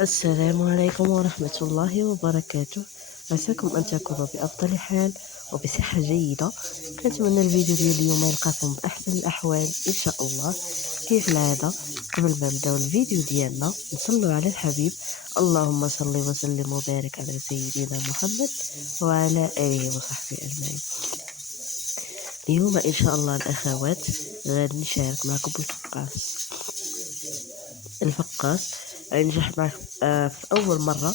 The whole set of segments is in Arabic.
السلام عليكم ورحمة الله وبركاته. عساكم أن تكونوا بأفضل حال وبصحة جيدة. كنتمنى الفيديو ديال اليوم يلقاكم بأحسن الأحوال إن شاء الله. كيف العادة قبل ما نبداو الفيديو ديالنا نصلوا على الحبيب، اللهم صل وسلم وبارك على سيدنا محمد وعلى آله وصحبه أجمعين. اليوم إن شاء الله الأخوات غادي نشارك معكم الفقاس ينجح معك في اول مره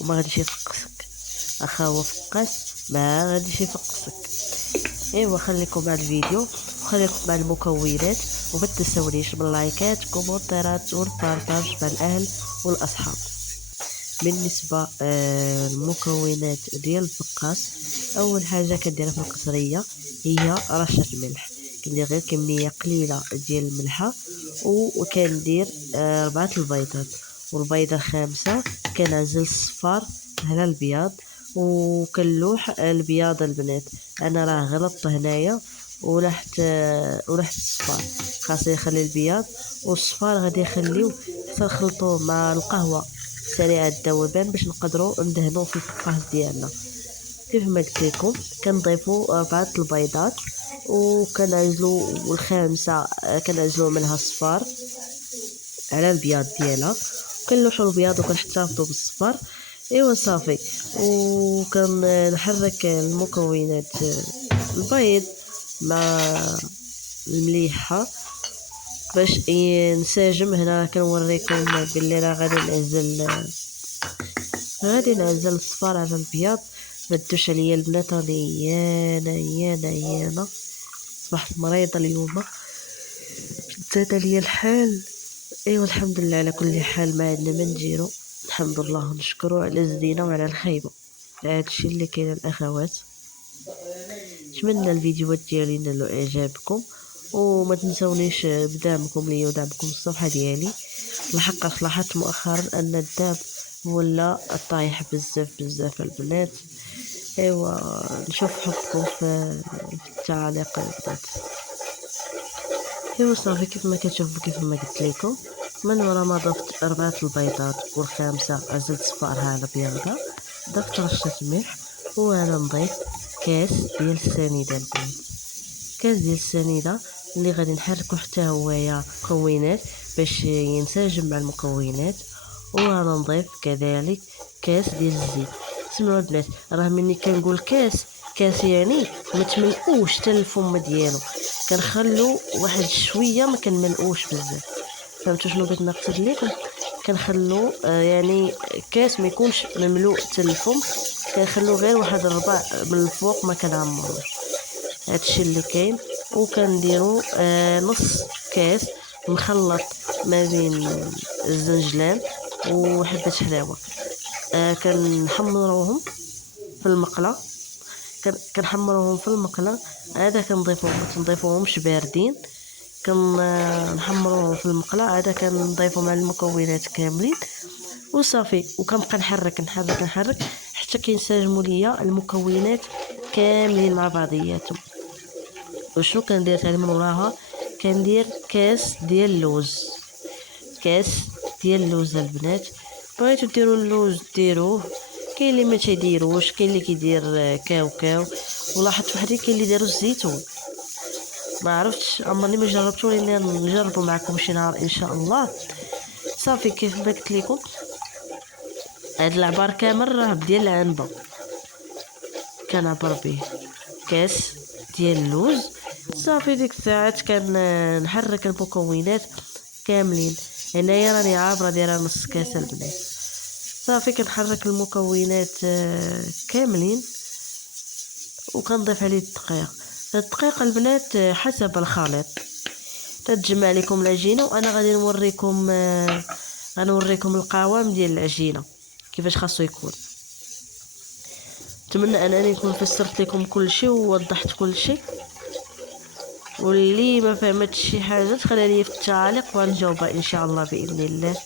وما غاديش يفقسك. اخا هو فقاس ما غاديش يفقسك. ايوا خليكم مع الفيديو وخليكم مع المكونات، وما تنسونيش باللايكات كومنتات والبارطاج مع الاهل والاصحاب. بالنسبه للمكونات ديال الفقاس، اول حاجه كنديرها في القصريه هي رشه الملح. كندير غير كميه قليله ديال الملحه، وكندير 4 البيضات، والبيضه الخامسه كنعزل الصفار على البياض وكنلوح البياض البنات. انا راه غلطت هنايا ولحت الصفار، خاصني نخلي البياض والصفار غادي نخليو حتى نخلطوه مع القهوه سريع الذوبان باش نقدروا ندهنوا في الفقاس ديالنا. كيف ما قلت لكم كنضيفوا 4 البيضات وكنعزلوا، والخامسه كنعزلوا منها الصفار على البياض ديالها، كنلوحوا البياض وكنحتفظوا بالصفار. ايوا صافي، وكنحرك المكونات البيض مع المليحه باش ينسجم. هنا كنوريكم باللي راه غادي نعزل الصفار على البياض. مدوش عليا البنات، راني عيانه صبحت مريضه اليوم، زاد ليا الحال. ايوا الحمد لله على كل حال، ما عندنا ما نديرو، الحمد لله ونشكرو على الزينه وعلى الخيبه. هادشي اللي كاين الاخوات. نتمنى الفيديوهات ديالي نالو اعجابكم، وما تنسونيش بدعمكم ليا ودعمكم الصفحه ديالي. لحقاش لاحظت مؤخرا ان الدعم ولا طايح بزاف البنات. ايوا نشوف حبكم في التعليق البنات. ايوا صافي، كيف ما كتشوفوا كيف ما قلت لكم، من ورا ما ضفت 4 البيضات والخامسه عزلت صفارها على بياضها، ضفت رشه ملح، وانا نضيف كاس ديال السنيده البنات. كاس ديال السنيده اللي غادي نحركو حتى هويا مكونات باش ينسجم مع المكونات. وانا نضيف كذلك كاس ديال الزيت. سمعوا البنات، راه مني كنقول كاس يعني ما تملؤوش حتى الفم ديالو، كنخلو واحد شويه ما كنملؤوش بزاف. فهمتوا شنو بغيت نقصد لكم؟ كنخلو يعني كاس ما يكونش مملوء حتى الفم، كنخلو غير واحد الربع من الفوق ما كنعمروش. هادشي اللي كاين. وكنديرو نص كاس مخلط ما بين الزنجلان وحبة حلاوة. كنحمروهم في المقله، كنحمروهم في المقله. هذا كنضيفوهمش باردين، كنحمروهم في المقله. هذا كنضيفهم على المكونات كاملين وصافي، وكنبقى نحرك حتى كينسجموا ليا المكونات كاملين مع بعضياتهم. وشنو كندير ثاني من وراها؟ كندير كاس ديال اللوز البنات. بغيتو ديروا اللوز ديروه، كاين اللي ما تيديروش، كاين اللي كيدير كاو. ولاحظت وحدي كاين اللي داروا الزيتون. ما عرفتش، عمرني ما جربته، ولينا نجربوا معكم شي نهار ان شاء الله. صافي، كيف ما قلت لكم هاد العبار كامل راه ديال العنبه. كنعبر به كاس ديال اللوز. صافي ديك الساعات كنحرك المكونات كاملين. هنايا راني عابره دايره نص كاس البنات. صافي كنحرك المكونات كاملين، وكنضيف عليه الدقيق البنات حسب الخليط. تتجمع لكم العجينه، وانا غادي غنوريكم القوام ديال العجينه كيفاش خاصو يكون. اتمنى انني نكون فسرت لكم كل شيء ووضحت كل شيء، واللي ما فهمتش شي حاجه تخلي لي في التعاليق ونجاوبها ان شاء الله باذن الله.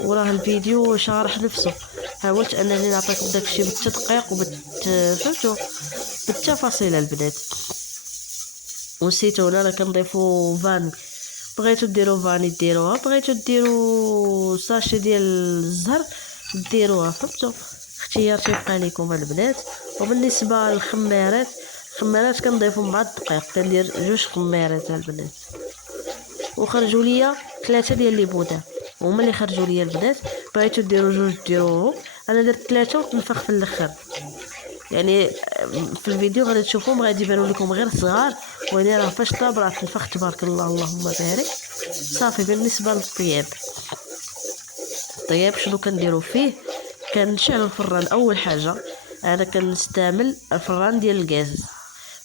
وراه الفيديو شارح نفسه، حاولت انني نعطيكم داكشي بالتدقيق فهمتوا بالتفاصيل البنات. ونسيتو هنا راه كنضيفو فاني بغيتو ديرو فاني ديروها، بغيتو ديرو ساشي ديال الزهر ديروها، فهمتوا؟ اختيار تيبقى ليكم البنات. وبالنسبه للخمارات، الخمارات كنضيفو مع الدقيق، كندير 2 خمارات البنات. وخرجوا ليا 3 ديال الليمونات هما اللي خرجوا ليا البنات. بغيتو ديروا 2 ديروهم، انا درت 3 وتنفخ في الاخر. يعني في الفيديو غادي تشوفوهم غادي يبانوا لكم غير صغار، ولكن راه فاش طاب راه تنفخ تبارك الله اللهم بارك. صافي. بالنسبه للطياب، الطياب شنو كنديروا فيه؟ كنشعل الفران. اول حاجه انا كنستعمل الفران ديال الغاز،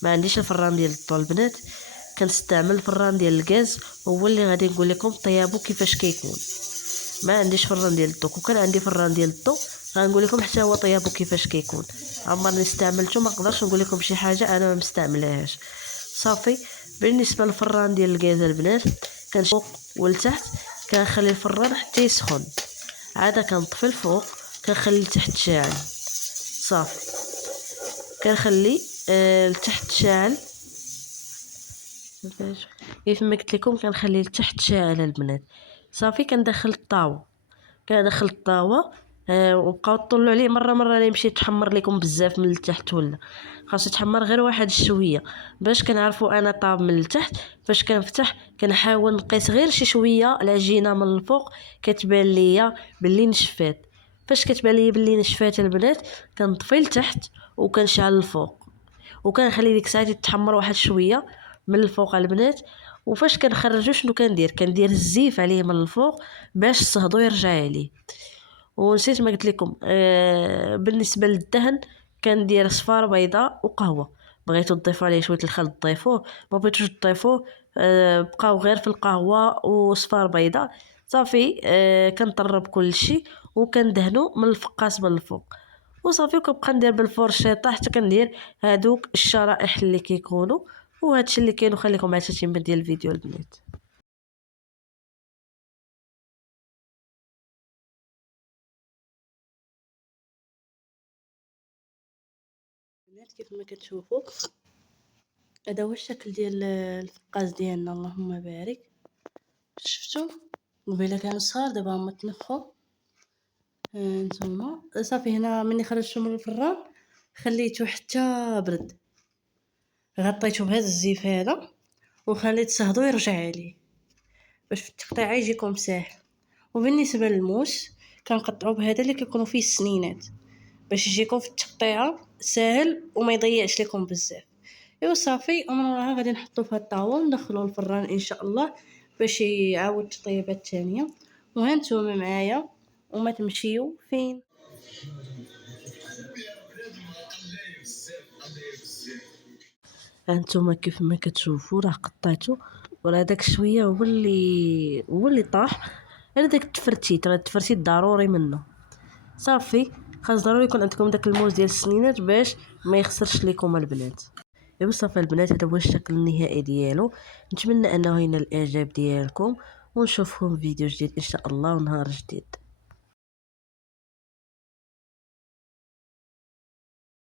ما عنديش الفران ديال الضو البنات، كنستعمل الفران ديال الغاز، هو اللي غادي نقول لكم طيابو كيفاش كيكون. ما عنديش فران ديال الضو، كون كان عندي فران ديال الضو غنقول لكم حتى هو طيابو كيفاش كيكون. عمرني استعملته، ما نقدرش نقول لكم شي حاجه انا ما مستعملهاش. صافي. بالنسبه للفران ديال الغاز البنات، كنشوف ولتحت، كنخلي الفران حتى يسخن، عاد كنطفي الفوق، كنخلي لتحت شاعل. صافي. كنخلي لتحت شاعل كيف ما قلت لكم، كنخلي لتحت شاعل البنات. صافي. كندخل الطاوه، وبقاو طلعوا عليه مره لا يمشي يتحمر لكم بزاف من التحت، ولا خاصو يتحمر غير واحد الشويه باش كنعرفوا انا طاب من التحت. فاش كنفتح كنحاول نقيس غير شي شويه العجينه من الفوق، كتبان ليا باللي نشفات. فاش كتبان ليا باللي نشفات البنات، كنطفي لتحت وكنشعل الفوق، وكنخلي ديك الساعه يتحمر واحد شويه من الفوق البنات. وفاش كنخرجو شنو كندير الزيف عليه من الفوق باش الصهدو يرجع عليه. ونسيت ما قلت لكم بالنسبه للدهن، كندير صفار بيضاء وقهوه. بغيتو تضيفوا عليه شويه الخل ضيفوه، ما بغيتوش تضيفوه بقاو غير في القهوه وصفار بيضاء. صافي. كنطرب كل شيء وكندهنو من الفقاس من الفوق وصافي. وكنبقى ندير بالفرشيطه حتى كندير هادوك الشرائح اللي كيكونوا. وهادشي اللي كاين. وخليكم مع التتمه ديال الفيديو البنات. البنات كيف ما كتشوفوا، هذا هو الشكل ديال الفقاس ديالنا اللهم بارك. شفتوا قبيله كانوا صغار، دابا هما تنفخوا. نتوما صافي. هنا ملي خرجتو من الفران خليته حتى برد، غطيته بهذا الزيف هذا وخليت صهدو يرجع عليه باش في التقطيع يجيكم ساهل. وبالنسبه للموس كنقطعوا بهذا اللي كيكونوا فيه السنينات باش يجيكم في التقطيعه ساهل وما يضيعش لكم بزاف. ايوا صافي. ومن وراها غادي نحطو في الطاوه وندخلوه الفران ان شاء الله باش يعاود التطييبه الثانيه. وها نتوما معايا وما تمشيو فين. هانتوما كيف ما كتشوفوا راه قطعته، وراه داك شويه هو اللي طاح. انا داك التفرتيت ضروري منه. صافي. خاص ضروري يكون عندكم داك الموز ديال السنينات باش ما يخسرش لكم البنات. ايوا صافي البنات، هذا هو الشكل النهائي ديالو. نتمنى انه ينال الاعجاب ديالكم، ونشوفكم في فيديو جديد ان شاء الله ونهار جديد.